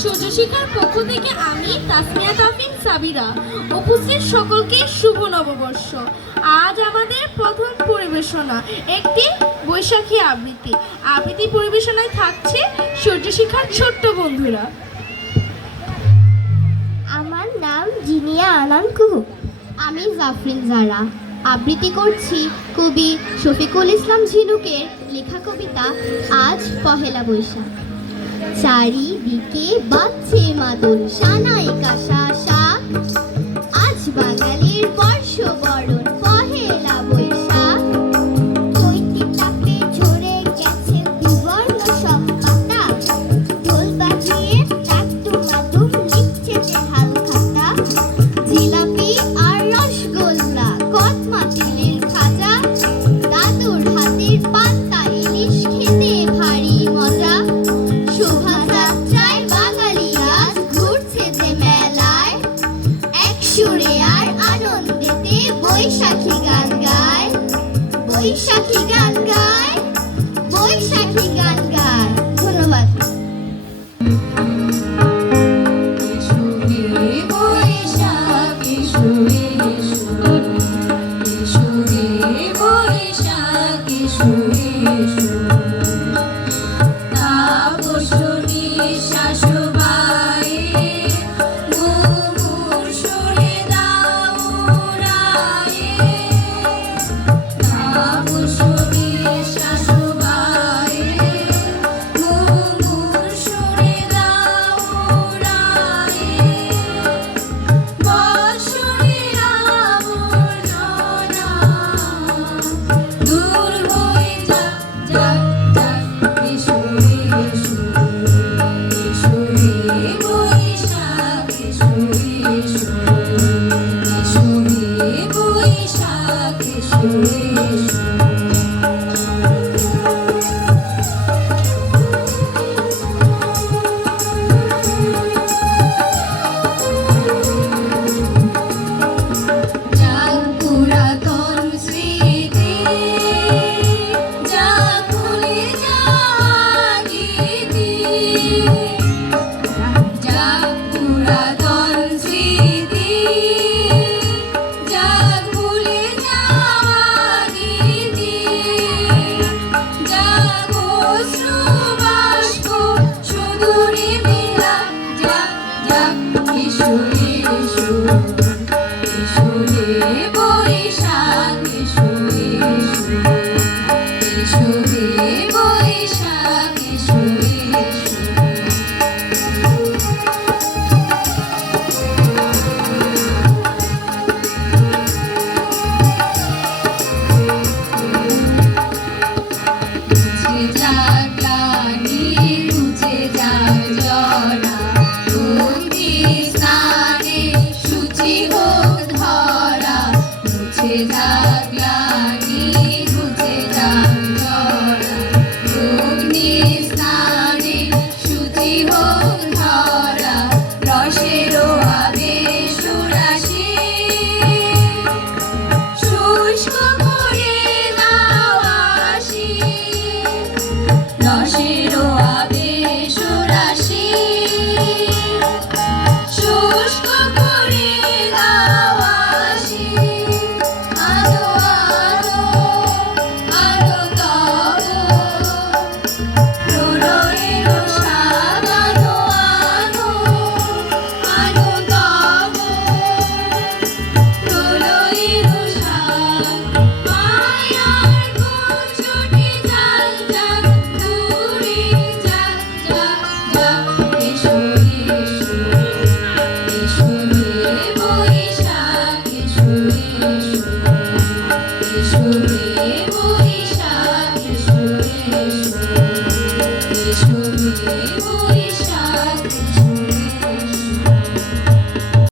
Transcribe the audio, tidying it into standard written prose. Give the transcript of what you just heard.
সূর্যশিখার পক্ষ থেকে আমি তাসমিয়া তাফিন সাবিরা উপস্থিত সকলকে শুভ নববর্ষ। আজ আমাদের প্রথম পরিবেশনা একটি বৈশাখী আবৃত্তি পরিবেশনায় থাকছে সূর্যশিখার ছোট্ট বন্ধুরা। আমার নাম জিনিয়া আনান কুহু। আমি জাফরিন জারা। আবৃত্তি করছি কবি শফিকুল ইসলাম ঝিনুকের লেখা কবিতা আজ পহেলা বৈশাখ। চারিদিকে বাজছে মাদল সানাই কাঁসা শাক, আজ বাঙালির বর্ষবরণ পহেলা বৈশাখ। চৈতি তাপে ঝরে গেছে বিবর্ণ সব পাতা, ঢোল বাজিয়ে টাকটুমাটুম লিখছে যে হালখাতা। জিলাপি আর রসগোল্লা, কদমা তিলের খাজা, দাদুর হাতের পান্তা ইলিশ খেতে ভারী মজা। শোভাযাত্রায় বাঙালি আজ ঘুরছে যে মেলায়, এক সুরে আর আনন্দেতে বৈশাখী গান গায়, বৈশাখী গান গায়, বৈশাখী গান গায়। ধন্যবাদ। বৈশাখ